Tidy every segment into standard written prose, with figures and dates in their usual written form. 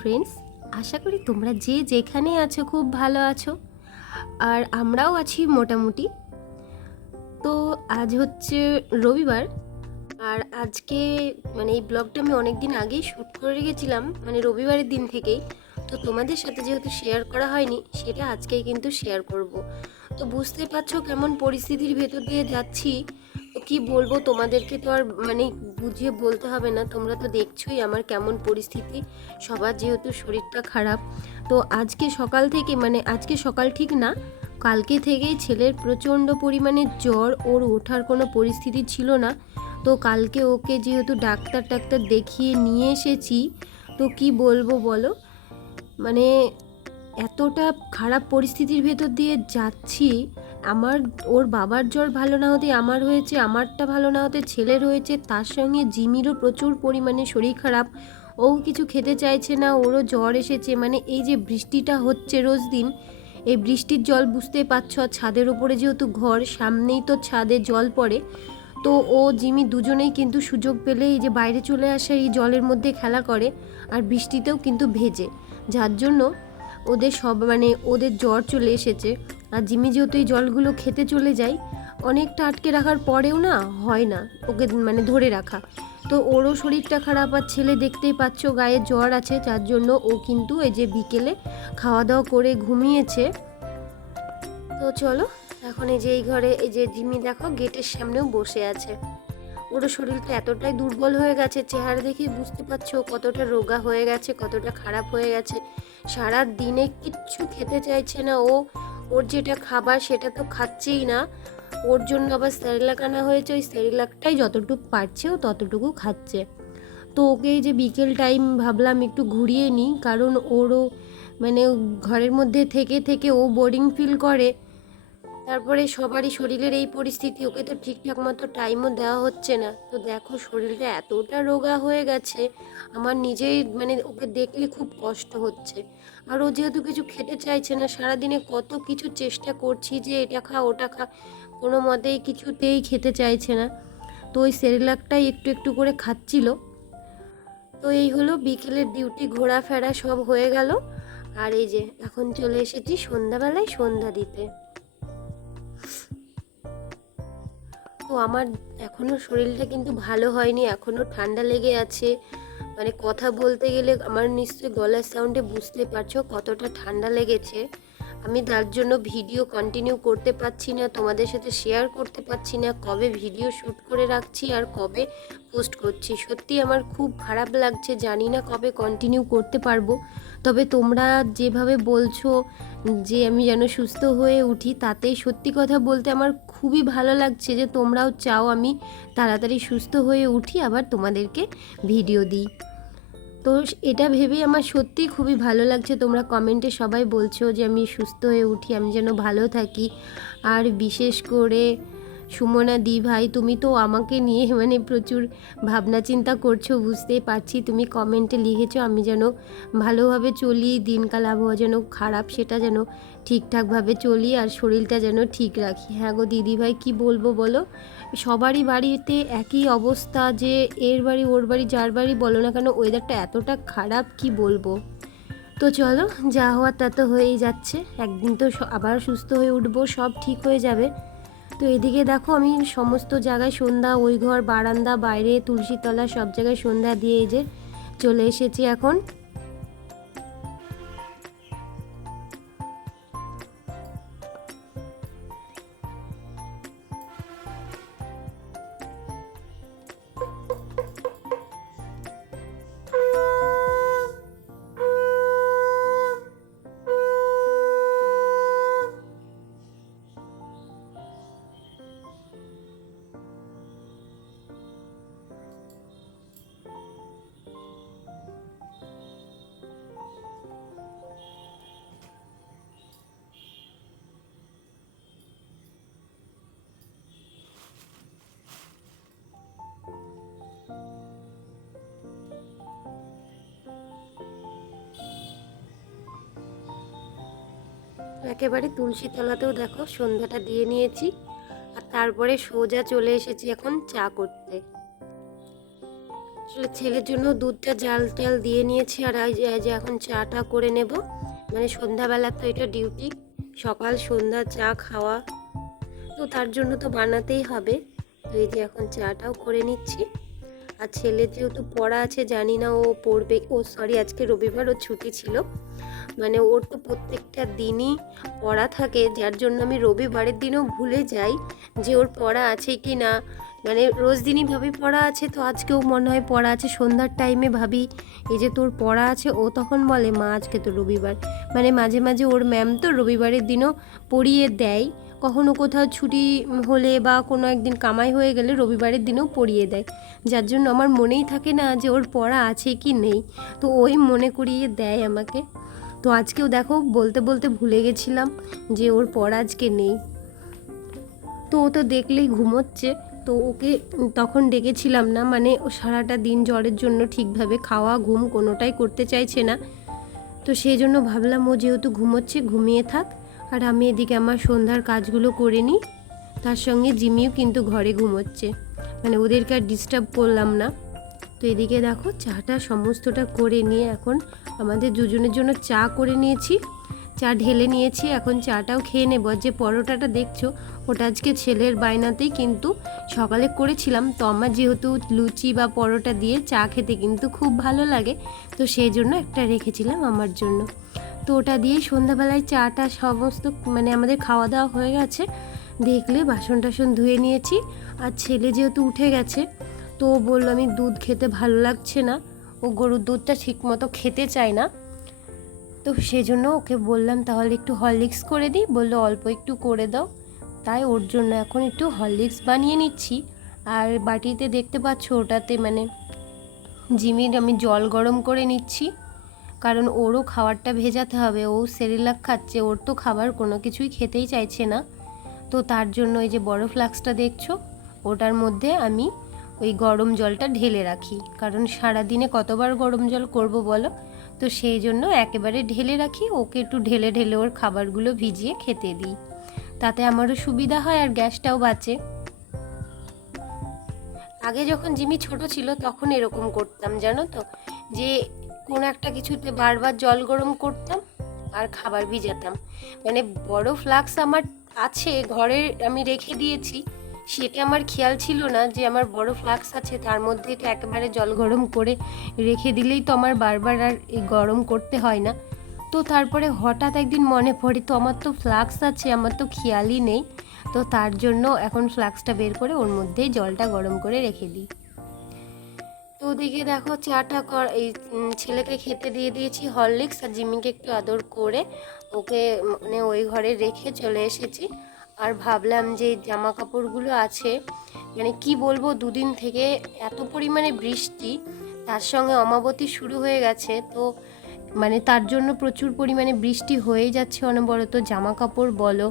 Friends, আশা করি তোমরা যে যেখানে আছো খুব ভালো আছো। আর আমরাও আছি মোটামুটি। তো আজ হচ্ছে রবিবার, আর আজকে এই ব্লগটা আমি অনেক দিন আগেই শ্যুট করে রেখেছিলাম, রবিবারের দিন থেকেই। তো তোমাদের সাথে যেহেতু শেয়ার করা হয়নি, সেটা আজকেই কিন্তু শেয়ার করব। তো বুঝতে পারছো কেমন পরিস্থিতির ভেতর দিয়ে যাচ্ছি। তো কি বলবো তোমাদেরকে, তো আর বুঝিয়ে বলতে হবে না, তোমরা তো দেখছোই আমার কেমন পরিস্থিতি। সবার যেহেতু শরীরটা খারাপ, তো আজকে সকাল থেকে আজকে সকাল ঠিক না, কালকে থেকেই ছেলের প্রচণ্ড পরিমাণে জ্বর, ওর ওঠার কোনো পরিস্থিতি ছিল না। তো কালকে ওকে যেহেতু ডাক্তার দেখিয়ে নিয়ে এসেছি, তো কি বলবো বলো, মানে এতটা খারাপ পরিস্থিতির ভেতর দিয়ে যাচ্ছি। ওর বাবার জ্বর ভালো না হতে আমার হয়েছে, আমারটা ভালো না হতে ছেলের হয়েছে, তার সঙ্গে জিমিরও প্রচুর পরিমাণে শরীর খারাপ। ও কিছু খেতে চাইছে না, ওরও জ্বর এসেছে। এই যে বৃষ্টিটা হচ্ছে রোজ দিন, এই বৃষ্টির জল বুঝতেই পারছ, ছাদের ওপরে যেহেতু ঘর, সামনেই তো ছাদে জল পড়ে। তো ও জিমি দুজনেই কিন্তু সুযোগ পেলে এই যে বাইরে চলে আসে, এই জলের মধ্যে খেলা করে, আর বৃষ্টিতেও কিন্তু ভেজে, যার জন্য ওদের জ্বর চলে এসেছে। আর জিমি যেহেতু এই জলগুলো খেতে চলে যায়, অনেকটা আটকে রাখার পরেও না হয় না ওকে ধরে রাখা। তো ওরও শরীরটা খারাপ, আর ছেলে দেখতেই পাচ্ছ গায়ে জ্বর আছে, যার জন্য ও কিন্তু এই যে বিকেলে খাওয়া দাওয়া করে ঘুমিয়েছে। তো চলো এখন এই ঘরে এই যে জিমি দেখো গেটের সামনেও বসে আছে। ওর শরীরটা এতটাই দুর্বল হয়ে গেছে, চেহারা দেখে বুঝতে পারছো কতটা রোগা হয়ে গেছে, কতটা খারাপ হয়ে গেছে। সারা দিনে কিচ্ছু খেতে চাইছে না ও, ওর যেটা খাবার সেটা তো খাচ্ছেই না। ওর জন্য আবার সেরিলাক আনা হয়েছে, ওই সেরিলাকটাই যতটুকু পারছে ও ততটুকু খাচ্ছে। তো ওকে এই যে বিকেল টাইম ভাবলাম একটু ঘুরিয়ে নিই, কারণ ওরও ঘরের মধ্যে থেকে থেকে ও বোরিং ফিল করে। তারপরে সবারই শরীরের এই পরিস্থিতি, ওকে তো ঠিকঠাক মতো টাইমও দেওয়া হচ্ছে না। তো দেখো শরীরটা এতটা রোগা হয়ে গেছে, আমার নিজেই ওকে দেখলে খুব কষ্ট হচ্ছে। আর ও যেহেতু কিছু খেতে চাইছে না, সারাদিনে কত কিছু চেষ্টা করছি যে এটা খা ওটা খা, কোনো মতেই কিছুতেই খেতে চাইছে না। তো ওই সেরেলাকটাই একটু একটু করে খাচ্ছিল। তো এই হলো বিকেলের ডিউটি, ঘোরাফেরা সব হয়ে গেল। আর এই যে এখন চলে এসেছি সন্ধ্যাবেলায় সন্ধ্যা দিতে। তো আমার এখনও শরীরটা কিন্তু ভালো হয়নি, এখনও ঠান্ডা লেগে আছে। কথা বলতে গেলে আমার নিশ্চয়ই গলার সাউন্ডে বুঝতে পারছো কতটা ঠান্ডা লেগেছে। আমি তার জন্য ভিডিও কন্টিনিউ করতে পারছি না, তোমাদের সাথে শেয়ার করতে পারছি না, কবে ভিডিও শ্যুট করে রাখছি আর কবে পোস্ট করছি। সত্যি আমার খুব খারাপ লাগছে, জানি না কবে কন্টিনিউ করতে পারবো। তবে তোমরা যেভাবে বলছো যে আমি যেন সুস্থ হয়ে উঠি, তাতেই সত্যি কথা বলতে আমার খুবই ভালো লাগছে যে তোমরাও চাও আমি তাড়াতাড়ি সুস্থ হয়ে উঠি, আবার তোমাদেরকে ভিডিও দিই। তো এটা ভেবেই আমার সত্যিই খুবই ভালো লাগছে, তোমরা কমেন্টে সবাই বলছো যে আমি সুস্থ হয়ে উঠি, আমি যেন ভালো থাকি। আর বিশেষ করে সুমনা দি ভাই, তুমি তো আমাকে নিয়ে প্রচুর ভাবনা চিন্তা করছো, বুঝতেই পারছি। তুমি কমেন্টে লিখেছো আমি যেন ভালোভাবে চলি, দিনকাল আবহাওয়া যেন খারাপ, সেটা যেন ঠিকঠাকভাবে চলি, আর শরীরটা যেন ঠিক রাখি। হ্যাঁ গো দিদি ভাই, কী বলবো বলো, সবারই বাড়িতে একই অবস্থা, যে এর বাড়ি ওর বাড়ি যার বাড়ি বলো না কেন, ওয়েদারটা এতটা খারাপ কি বলবো। তো চলো, যা হওয়ার তা তো হয়েই যাচ্ছে, একদিন তো আবার সুস্থ হয়ে উঠবো, সব ঠিক হয়ে যাবে। তো এদিকে দেখো আমি সমস্ত জায়গায় সন্ধ্যা, ওই ঘর, বারান্দা, বাইরে, তুলসীতলা, সব জায়গায় সন্ধ্যা দিয়ে এই যে চলে এসেছি এখন। একেবারে তুলসীতলাতেও দেখো সন্ধ্যাটা দিয়ে নিয়েছি, আর তারপরে সোজা চলে এসেছি এখন চা করতে। আসলে ছেলের জন্য দুধটা জাল টাল দিয়ে নিয়েছি, আর এই যে এখন চাটা করে নেব। মানে সন্ধ্যাবেলা তো এটা ডিউটি, সকাল সন্ধ্যা চা খাওয়া, তো তার জন্য তো বানাতেই হবে। তো এই যে এখন চাটাও করে নিচ্ছি। আর ছেলের যেহেতু পড়া আছে, জানি না ও পড়বে, সরি আজকে রবিবার, ওর ছুটি ছিল। মানে ওর তো প্রত্যেকটা দিনই পড়া থাকে, যার জন্য আমি রবিবারের দিনও ভুলে যাই যে ওর পড়া আছে কি না। মানে রোজ দিনই ভাবি পড়া আছে, তো আজকেও মনে হয় পড়া আছে। সন্ধ্যার টাইমে ভাবি এই যে তোর পড়া আছে, ও তখন বলে মা আজকে তো রবিবার। মানে মাঝে মাঝে ওর ম্যাম তো রবিবারের দিনও পড়িয়ে দেয়, কখনো কোথাও ছুটি হলে বা কোনো একদিন কামাই হয়ে গেলে রবিবারের দিনেও পড়িয়ে দেয়, যার জন্য আমার মনেই থাকে না যে ওর পড়া আছে কি নেই। তো ওই মনে করিয়ে দেয় আমাকে। তো আজকেও দেখো বলতে বলতে ভুলে গেছিলাম যে ওর পড়া আজকে নেই। তো ও তো দেখলেই ঘুমোচ্ছে, তো ওকে তখন ডেকেছিলাম না। মানে ও সারাটা দিন জ্বরের জন্য ঠিকভাবে খাওয়া ঘুম কোনোটাই করতে চাইছে না। তো সেই জন্য ভাবলাম ও যেহেতু ঘুমোচ্ছে ঘুমিয়ে থাক, আর আমি এদিকে আমার সন্ধ্যার কাজগুলো করে নিই। তার সঙ্গে জিমিও কিন্তু ঘরে ঘুমোচ্ছে, মানে ওদেরকে আর ডিস্টার্ব করলাম না। তো এদিকে দেখো চাটা সমস্তটা করে নিয়ে এখন আমাদের দুজনের জন্য চা করে নিয়েছি, চা ঢেলে নিয়েছি। এখন চাটাও খেয়ে নেব। যে পরোটাটা দেখছো ওটা আজকে ছেলের বায়নাতেই কিন্তু সকালে করেছিলাম। তো আমার যেহেতু লুচি বা পরোটা দিয়ে চা খেতে কিন্তু খুব ভালো লাগে, তো সেই জন্য একটা রেখেছিলাম আমার জন্য। তো ওটা দিয়েই সন্ধ্যাবেলায় চাটা সমস্ত মানে আমাদের খাওয়া দাওয়া হয়ে গেছে। দেখলে বাসন টাসন ধুয়ে নিয়েছি। আর ছেলে যেহেতু উঠে গেছে, তো ও বললো আমি দুধ খেতে ভালো লাগছে না, ও গরুর দুধটা ঠিক মতো খেতে চায় না। তো সেই জন্য ওকে বললাম তাহলে একটু হরলিক্স করে দিই, বললো অল্প একটু করে দাও। তাই ওর জন্য এখন একটু হরলিক্স বানিয়ে নিচ্ছি। আর বাটিতে দেখতে পাচ্ছ ওটাতে মানে জিমির আমি জল গরম করে নিচ্ছি, কারণ ওরও খাবারটা ভেজাতে হবে। ও সেরিলাক খাচ্ছে, ওর তো খাবার কোনো কিছুই খেতেই চাইছে না। তো তার জন্য এই যে বড় ফ্লাক্সটা দেখছো, ওটার মধ্যে আমি ওই গরম জলটা ঢেলে রাখি, কারণ সারাদিনে কতবার গরম জল করব বলো। তো সেই জন্য একেবারে ঢেলে রাখি, ওকে একটু ঢেলে ঢেলে ওর খাবারগুলো ভিজিয়ে খেতে দিই, তাতে আমারও সুবিধা হয় আর গ্যাসটাও বাঁচে। আগে যখন জিমি ছোট ছিল তখন এরকম করতাম জানো তো, যে কোনো একটা কিছুতে বারবার জল গরম করতাম আর খাবার ভিজাতাম। মানে বড় ফ্লাক্স আমার আছে ঘরে, আমি রেখে দিয়েছি, সেটা আমার খেয়াল ছিল না যে আমার বড় ফ্লাক্স আছে, তার মধ্যে এটা একেবারে জল গরম করে রেখে দিলেই তো আমার বারবার আর এই গরম করতে হয় না। তো তারপরে হঠাৎ একদিন মনে পড়ে তো আমার তো ফ্লাক্স আছে, আমার তো খেয়ালই নেই। তো তার জন্য এখন ফ্লাক্সটা বের করে ওর মধ্যেই জলটা গরম করে রেখে দিই। তো ওদিকে দেখো চাটা এই ছেলেকে খেতে দিয়ে দিয়েছি হরলিক্স, আর জিমিকে একটু আদর করে ওকে মানে ওই ঘরে রেখে চলে এসেছি। আর ভাবলাম যে জামা কাপড়গুলো আছে, মানে কি বলবো, দুদিন থেকে এত পরিমাণে বৃষ্টি, তার সঙ্গে অমাবতী শুরু হয়ে গেছে, তো মানে তার জন্য প্রচুর পরিমাণে বৃষ্টি হয়েই যাচ্ছে অনবরত। জামা কাপড় বলো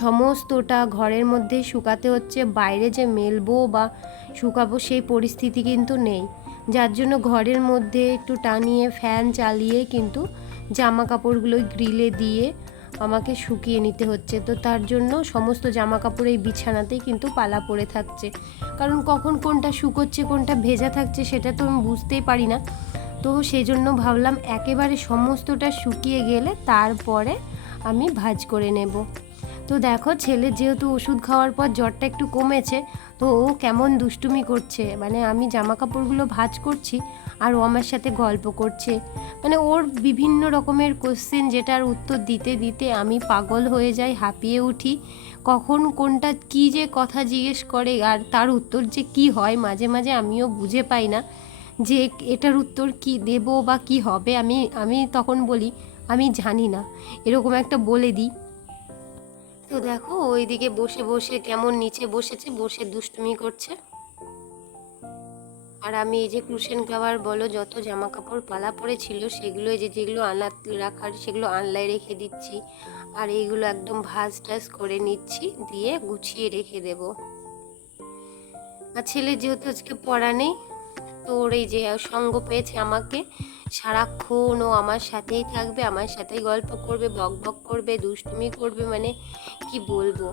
সমস্তটা ঘরের মধ্যে শুকাতে হচ্ছে, বাইরে যে মেলবো বা শুকাবো সেই পরিস্থিতি কিন্তু নেই, যার জন্য ঘরের মধ্যে একটু টানিয়ে ফ্যান চালিয়ে কিন্তু জামা কাপড়গুলো গ্রিলে দিয়ে আমাকে শুকিয়ে নিতে হচ্ছে। তো তার জন্য সমস্ত জামা কাপড় এই বিছানাতেই কিন্তু পালা পড়ে থাকছে, কারণ কখন কোনটা শুকোচ্ছে কোনটা ভেজা থাকছে সেটা তো আমি বুঝতেই পারি না। তো সেই জন্য ভাবলাম একেবারে সমস্তটা শুকিয়ে গেলে তারপরে আমি ভাঁজ করে নেব। তো দেখো ছেলে যেহেতু ওষুধ খাওয়ার পর জ্বরটা একটু কমেছে, তো ও কেমন দুষ্টুমি করছে, মানে আমি জামা কাপড়গুলো ভাঁজ করছি আর ও আমার সাথে গল্প করছে। মানে ওর বিভিন্ন রকমের কোশ্চেন, যেটার উত্তর দিতে দিতে আমি পাগল হয়ে যাই, হাঁপিয়ে উঠি। কখন কোনটা কী যে কথা জিজ্ঞেস করে আর তার উত্তর যে কি হয় মাঝে মাঝে আমিও বুঝে পাই না যে এটার উত্তর কি দেব বা কি হবে। আমি তখন বলি আমি জানি না, এরকম একটা বলে দিই। তো দেখো ওইদিকে বসে বসে কেমন নিচে বসেছে, বসে দুষ্টুমি করছে। আর আমি এই যে কুশন কভার বলো যত জামা কাপড় পালা পড়েছিল সেগুলো এই যে যেগুলো রাখার সেগুলো আনলায় রেখে দিচ্ছি, আর এইগুলো একদম ভাঁজ টাজ করে নিচ্ছি, দিয়ে গুছিয়ে রেখে দেব। আর ছেলে যেহেতু আজকে পড়া নেই, তো ওর এই যে সঙ্গ পেয়েছে আমাকে, সারাক্ষণ ও আমার সাথেই থাকবে, আমার সাথেই গল্প করবে, বক বক করবে, দুষ্টুমি করবে, মানে কি বলবো।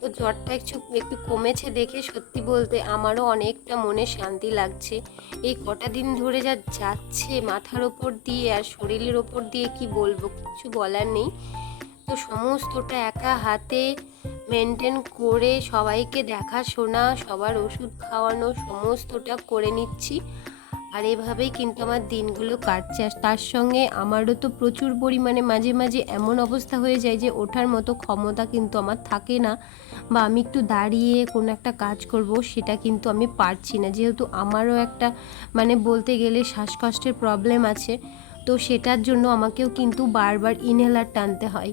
তো তো জ্বরটা একটু কমেছে দেখে সত্যি বলতে আমারও অনেকটা মনে শান্তি লাগছে। এই কটা দিন ধরে যা যাচ্ছে মাথার ওপর দিয়ে আর শরীরের ওপর দিয়ে কি বলবো, কিছু বলার নেই। তো সমস্তটা একা হাতে মেনটেন করে সবাইকে দেখাশোনা, সবার ওষুধ খাওয়ানো, সমস্তটা করে নিচ্ছি। আর এভাবেই কিন্তু আমার দিনগুলো কাটছে। আর তার সঙ্গে আমারও তো প্রচুর পরিমাণে মাঝে মাঝে এমন অবস্থা হয়ে যায় যে ওঠার মতো ক্ষমতা কিন্তু আমার থাকে না, বা আমি একটু দাঁড়িয়ে কোনো একটা কাজ করব সেটা কিন্তু আমি পারছি না, যেহেতু আমারও একটা বলতে গেলে শ্বাসকষ্টের প্রবলেম আছে। তো সেটার জন্য আমাকেও কিন্তু বারবার ইনহেলার টানতে হয়।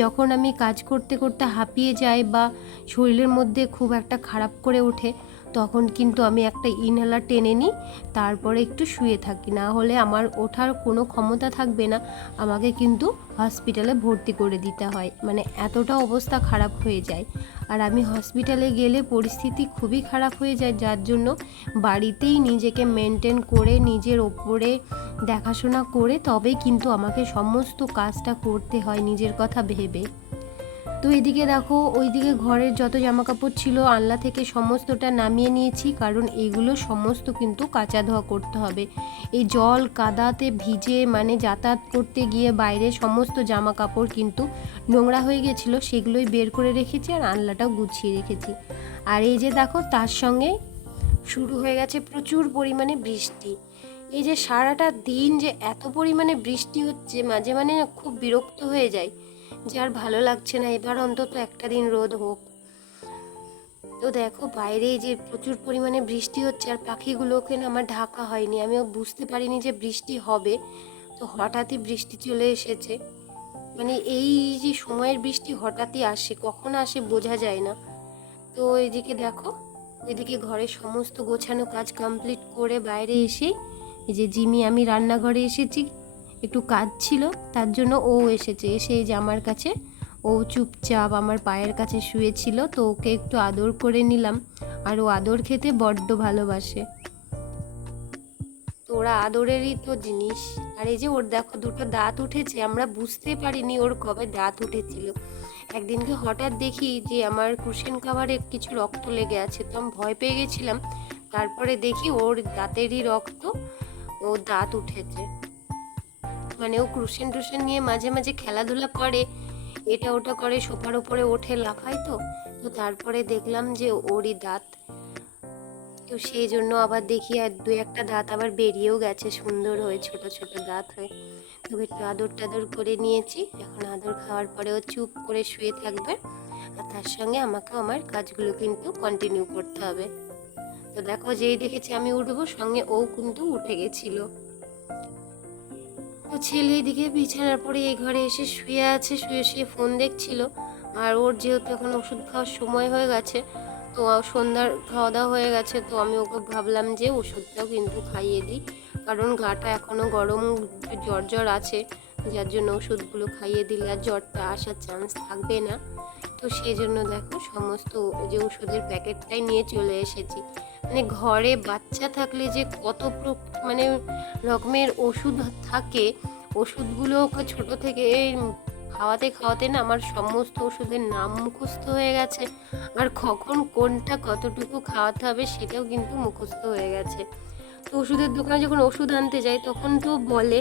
যখন আমি কাজ করতে করতে হাঁপিয়ে যাই বা শরীরের মধ্যে খুব একটা খারাপ করে ওঠে, তখন কিন্তু আমি একটা ইনহেলার টেনে নিই, তারপরে একটু শুয়ে থাকি, না হলে আমার ওঠার কোনো ক্ষমতা থাকবে না। আমাকে কিন্তু হসপিটালে ভর্তি করে দিতে হয়, এতটা অবস্থা খারাপ হয়ে যায়। আর আমি হসপিটালে গেলে পরিস্থিতি খুবই খারাপ হয়ে যায়, যার জন্য বাড়িতেই নিজেকে মেনটেন করে নিজের ওপরে দেখাশোনা করে তবেই কিন্তু আমাকে সমস্ত কাজটা করতে হয় নিজের কথা ভেবে। তো এদিকে দেখো, ওইদিকে ঘরের যত জামাকাপড় ছিল আনলা থেকে সমস্তটা নামিয়ে নিয়েছি, কারণ এগুলো সমস্ত কিন্তু কাচা ধোয়া করতে হবে। এই জল কাদাতে ভিজে যাতায়াত করতে গিয়ে বাইরে সমস্ত জামাকাপড় কিন্তু নোংরা হয়ে গেছিলো, সেগুলোই বের করে রেখেছি আর আনলাটাও গুছিয়ে রেখেছি। আর এই যে দেখো, তার সঙ্গে শুরু হয়ে গেছে প্রচুর পরিমাণে বৃষ্টি। এই যে সারাটা দিন যে এত পরিমাণে বৃষ্টি হচ্ছে, মাঝে মাঝে খুব বিরক্ত হয়ে যায় যে আর ভালো লাগছে না, এবার অন্তত একটা দিন রোদ হোক। তো দেখো বাইরে যে প্রচুর পরিমাণে বৃষ্টি হচ্ছে, আর পাখিগুলোকে না আমার ঢাকা হয়নি, আমিও বুঝতে পারিনি যে বৃষ্টি হবে। তো হঠাৎই বৃষ্টি চলে এসেছে। এই যে সময়ের বৃষ্টি হঠাৎই আসে, কখন আসে বোঝা যায় না। তো এদিকে দেখো, এদিকে ঘরের সমস্ত গোছানো কাজ কমপ্লিট করে বাইরে এসে এই যে জিমি, আমি রান্নাঘরে এসেছি, একটু কাজ ছিল তার জন্য ও এসেছে। এসে এই যে আমার কাছে, ও চুপচাপ আমার পায়ের কাছে শুয়েছিল, তো ওকে একটু আদর করে নিলাম। আর ও আদর খেতে বড্ড ভালোবাসে, তো ওরা আদরেরই তো জিনিস। আর এই যে ওর দেখো দুটো দাঁত উঠেছে, আমরা বুঝতে পারিনি ওর কবে দাঁত উঠেছিল। একদিনকে হঠাৎ দেখি যে আমার কুশন কাভারে কিছু রক্ত লেগে আছে, তো আমি ভয় পেয়ে গেছিলাম। তারপরে দেখি ওর দাঁতেরই রক্ত, ও দাঁত উঠেছে। ও কুশন টুশন নিয়ে মাঝে মাঝে খেলাধুলা করে, এটা ওটা করে, সোফার উপরে ওঠে লাফায়, তো তারপরে দেখলাম যে ওরই দাঁত। তো সেই জন্য আবার দেখি আর দু একটা দাঁত আবার বেরিয়েও গেছে, সুন্দর হয়ে ছোট ছোট দাঁত হয়ে। তো একটু আদর টাদর করে নিয়েছি, এখন আদর খাওয়ার পরেও চুপ করে শুয়ে থাকবে, আর তার সঙ্গে আমাকে আমার কাজগুলো কিন্তু কন্টিনিউ করতে হবে। তো দেখো, যেই দেখেছি আমি উঠবো, সঙ্গে ও কিন্তু উঠে গেছিল। তো ছেলে এদিকে বিছানার পরে এই ঘরে এসে শুয়ে আছে, শুয়ে শুয়ে ফোন দেখছিল। আর ওর যেহেতু এখন ওষুধ খাওয়ার সময় হয়ে গেছে, তো সন্ধ্যার খাওয়া দাওয়া হয়ে গেছে, তো আমি ওকে ভাবলাম যে ওষুধটাও কিন্তু খাইয়ে দিই, কারণ গাটা এখনও গরম, জ্বর জ্বর আছে, যার জন্য ওষুধগুলো খাইয়ে দিলে আর জ্বরটা আসার চান্স থাকবে না। তো সেই জন্য দেখো সমস্ত যে ওষুধের প্যাকেটটাই নিয়ে চলে এসেছি। ঘরে বাচ্চা থাকলে যে কত রকমের ওষুধ থাকে, ওষুধগুলো ওকে ছোট থেকে খাওয়াতে খাওয়াতে না আমার সমস্ত ওষুধের নাম মুখস্থ হয়ে গেছে, আর কখন কোনটা কতটুকু খাওয়াতে হবে সেটাও কিন্তু মুখস্থ হয়ে গেছে। তো ওষুধের দোকানে যখন ওষুধ আনতে যাই, তখন তো বলে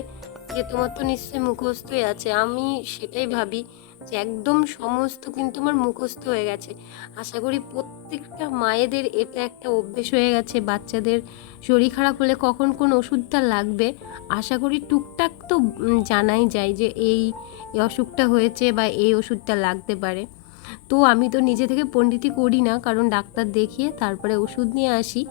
যে তোমার তো নিশ্চয়ই মুখস্থই আছে। আমি সেটাই ভাবি যে একদম সমস্ত কিন্তু আমার মুখস্থ হয়ে গেছে। আশা করি প্রত্যেকটা মায়েদের এটা একটা অভ্যেস হয়ে গেছে, বাচ্চাদের শরীর খারাপ হলে কখন কোন ওষুধটা লাগবে আশা করি টুকটাক তো জানাই যায় যে এই অসুখটা হয়েছে বা এই ওষুধটা লাগতে পারে। তো আমি তো নিজে থেকে পণ্ডিতি করি না, কারণ ডাক্তার দেখিয়ে তারপরে ওষুধ নিয়ে আসি,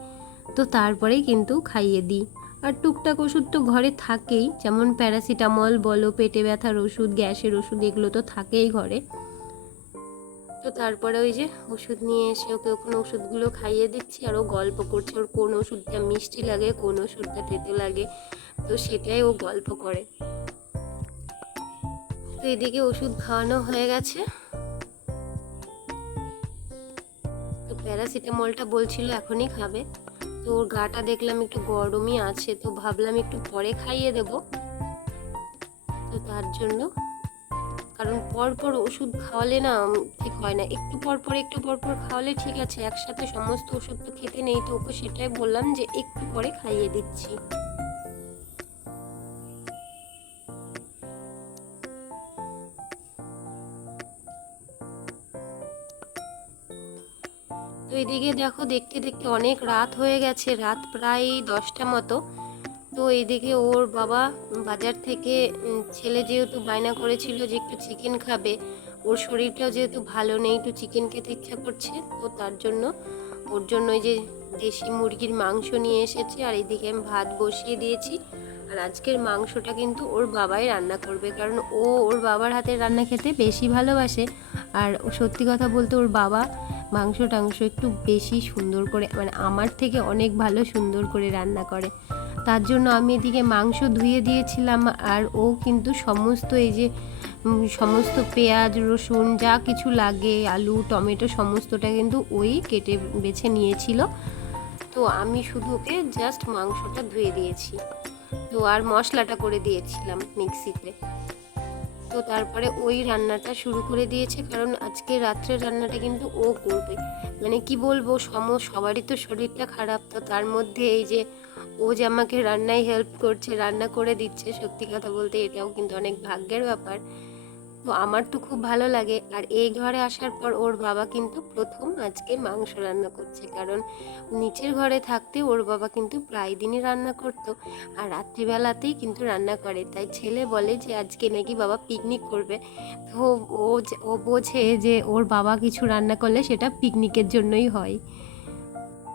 তো তারপরেই কিন্তু খাইয়ে দিই। আর টুকটাক ওষুধ তো ঘরে থাকেই, যেমন প্যারাসিটামল বলো, পেটে ব্যথার ওষুধ, গ্যাসের ওষুধ, এগুলো তো থাকেই ঘরে। তো তারপরে ওই যে ওষুধ নিয়ে এসে ওকে ওখানে ওষুধগুলো খাইয়ে দিচ্ছি, আর ও গল্প করছে ওর কোন ওষুধটা মিষ্টি লাগে, কোন ওষুধটা তেতো লাগে, তো সেটাই ও গল্প করে। তো এদিকে ওষুধ খাওয়ানো হয়ে গেছে। তো প্যারাসিটামলটা বলছিল এখনই খাবে, তো ওর গাটা দেখলাম একটু গরমই আছে, তো ভাবলাম একটু পরে খাইয়ে দেব, তো তার জন্য কারণ পরপর ওষুধ খাওয়ালে না ঠিক হয় না, একটু পর পর খাওয়ালে ঠিক আছে, একসাথে সমস্ত ওষুধ তো খেতে নেই। তো ওকে সেটাই বললাম যে একটু পরে খাইয়ে দিচ্ছি। তো এদিকে দেখো দেখতে দেখতে অনেক রাত হয়ে গেছে, রাত প্রায় 10টা মতো। তো এদিকে ওর বাবা বাজার থেকে ছেলে যেহেতু বায়না করেছিল যে একটু চিকেন খাবে, ওর শরীরটাও যেহেতু ভালো নেই, একটু চিকেন খেতে ইচ্ছা করছে, তো তার জন্য ওর জন্য ওই যে দেশি মুরগির মাংস নিয়ে এসেছে। আর এদিকে আমি ভাত বসিয়ে দিয়েছি। আর আজকের মাংসটা কিন্তু ওর বাবাই রান্না করবে, কারণ ও ওর বাবার হাতের রান্না খেতে বেশি ভালোবাসে। আর সত্যি কথা বলতে ওর বাবা মাংস টাংস একটু বেশি সুন্দর করে, মানে আমার থেকে অনেক ভালো সুন্দর করে রান্না করে। তার জন্য আমি এদিকে মাংস ধুয়ে দিয়েছিলাম। আর ও কিন্তু সমস্ত এই যে সমস্ত পেঁয়াজ রসুন যা কিছু লাগে, আলু টমেটো সমস্তটা কিন্তু ওই কেটে বেছে নিয়েছিল। তো আমি শুধু ওকে জাস্ট মাংসটা ধুয়ে দিয়েছি, তো আর মশলাটা করে দিয়েছিলাম মিক্সিতে। তো তারপরে ওই রান্নাটা শুরু করে দিয়েছে, কারণ আজকে রাত্রের রান্নাটা কিন্তু ও করবে। মানে কি বলবো, সবারই তো শরীরটা খারাপ, তো তার মধ্যে এই যে ও যে আমাকে রান্নায় হেল্প করছে, রান্না করে দিচ্ছে, সত্যি কথা বলতে এটাও কিন্তু অনেক ভাগ্যের ব্যাপার। তো আমার তো খুব ভালো লাগে। আর এই ঘরে আসার পর ওর বাবা কিন্তু প্রথম আজকে মাংস রান্না করছে, কারণ নিচের ঘরে থাকতে ওর বাবা কিন্তু প্রায় দিনই রান্না করতো, আর রাত্রিবেলাতেই কিন্তু রান্না করে। তাই ছেলে বলে যে আজকে নাকি বাবা পিকনিক করবে। তো ও বোঝে যে ওর বাবা কিছু রান্না করলে সেটা পিকনিকের জন্যই হয়।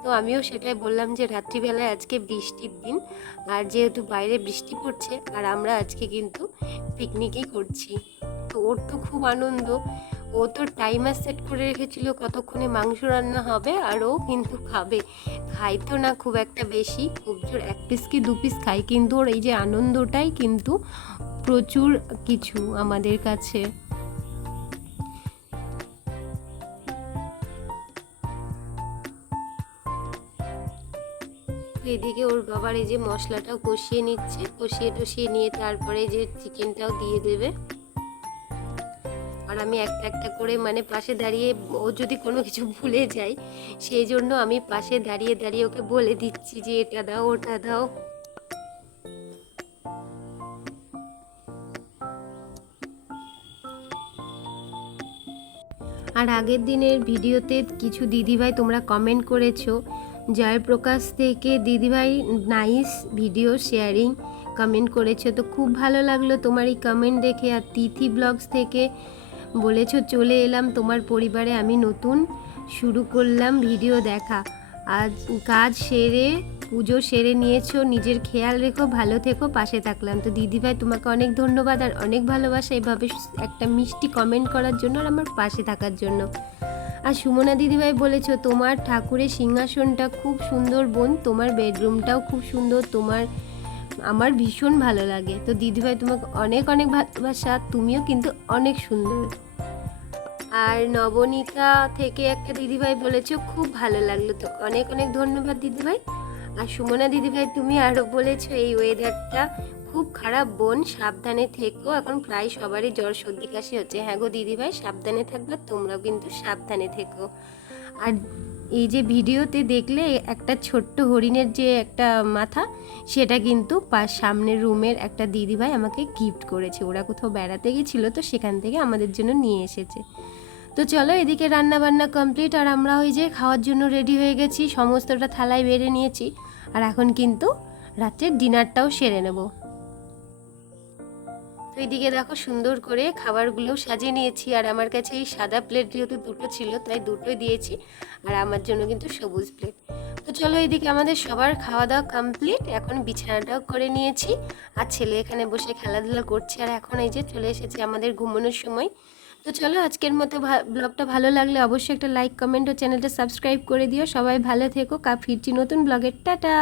তো আমিও সেটাই বললাম যে রাত্রিবেলায় আজকে বৃষ্টির দিন, আর যেহেতু বাইরে বৃষ্টি পড়ছে, আর আমরা আজকে কিন্তু পিকনিকই করছি। তো ওর তো খুব আনন্দ। ও তো টাইমার সেট করে রেখেছিল কতক্ষণে মাংস রান্না হবে, আর ও কিন্তু খাবে। খাই তো না খুব একটা বেশি, খুব জোর 1 পিস কি 2 পিস খাই, কিন্তু ওর এই যে আনন্দটাই কিন্তু প্রচুর কিছু আমাদের কাছে। এদিকে ওর বাবার এই যে মশলাটাও কষিয়ে নিচ্ছে, কষিয়ে টষিয়ে নিয়ে তারপরে যে চিকেনটাও দিয়ে দেবে। আর আমি একটা একটা করে মানে পাশে দাঁড়িয়ে, ও যদি কোনো কিছু ভুলে যায় সেই জন্য আমি পাশে দাঁড়িয়ে দাঁড়িয়ে ওকে বলে দিচ্ছি যে এটা দাও ওটা দাও। আর আগের দিনের ভিডিওতে কিছু দিদিভাই তোমরা কমেন্ট করেছো, জয়প্রকাশ থেকে দিদিভাই নাইস ভিডিও শেয়ারিং কমেন্ট করেছো, তো খুব ভালো লাগলো তোমার এই কমেন্ট দেখে। আর তিথি ব্লগস থেকে বলেছো চলে এলাম তোমার পরিবারে, আমি নতুন শুরু করলাম ভিডিও দেখা, আজ কাজ সেরে পুজো সেরে নিয়েছো, নিজের খেয়াল রেখো, ভালো থেকো, পাশে থাকলাম। তো দিদিভাই তোমাকে অনেক ধন্যবাদ আর অনেক ভালোবাসা এভাবে একটা মিষ্টি কমেন্ট করার জন্য আর আমার পাশে থাকার জন্য। আর সুমনা দিদিভাই বলেছো তোমার ঠাকুরের সিংহাসনটা খুব সুন্দর বোন, তোমার বেডরুমটাও খুব সুন্দর, আমার ভীষণ ভালো লাগে। তো দিদিভাই তোমাকে অনেক অনেক ভালোবাসা, তুমিও কিন্তু অনেক সুন্দর। আর নবনীতা থেকে একটা দিদিভাই বলেছো খুব ভালো লাগলো, তো অনেক অনেক ধন্যবাদ দিদিভাই। আর সুমনা দিদিভাই তুমি আরও বলেছো এই ওয়েদারটা খুব খারাপ বোন, সাবধানে থেকো, এখন প্রায় সবারই জ্বর সর্দি কাশি হচ্ছে। হ্যাঁ গো দিদিভাই, সাবধানে থাকবে, তোমরাও কিন্তু সাবধানে থেকো। আর এই যে ভিডিওতে দেখলে একটা ছোট্ট হরিণের যে একটা মাথা, সেটা কিন্তু সামনের রুমের একটা দিদিভাই আমাকে গিফট করেছে, ওরা কোথাও বেড়াতে গেছিলো তো সেখান থেকে আমাদের জন্য নিয়ে এসেছে। তো চলো এদিকে রান্না বান্না কমপ্লিট, আর আমরা ওই যে খাওয়ার জন্য রেডি হয়ে গেছি, সমস্তটা থালায় বেড়ে নিয়েছি। আর এখন কিন্তু রাত্রের ডিনারটাও সেরে নেব। তো এইদিকে দেখো সুন্দর করে খাবারগুলো সাজিয়ে নিয়েছি, আর আমার কাছে এই সাদা প্লেট যেহেতু দুটো ছিল তাই দুটোই দিয়েছি, আর আমার জন্য কিন্তু সবুজ প্লেট। তো চলো এইদিকে আমাদের সবার খাওয়া দাওয়া কমপ্লিট, এখন বিছানাটাও করে নিয়েছি, আর ছেলে এখানে বসে খেলাধুলা করছে, আর এখন এই যে চলে এসেছে আমাদের ঘুমানোর সময়। তো চলো আজকের মতো ব্লগটা ভালো লাগলে অবশ্যই একটা লাইক কমেন্ট ও চ্যানেলটা সাবস্ক্রাইব করে দিও। সবাই ভালো থেকো, ফিরছি নতুন ব্লগের, টাটা।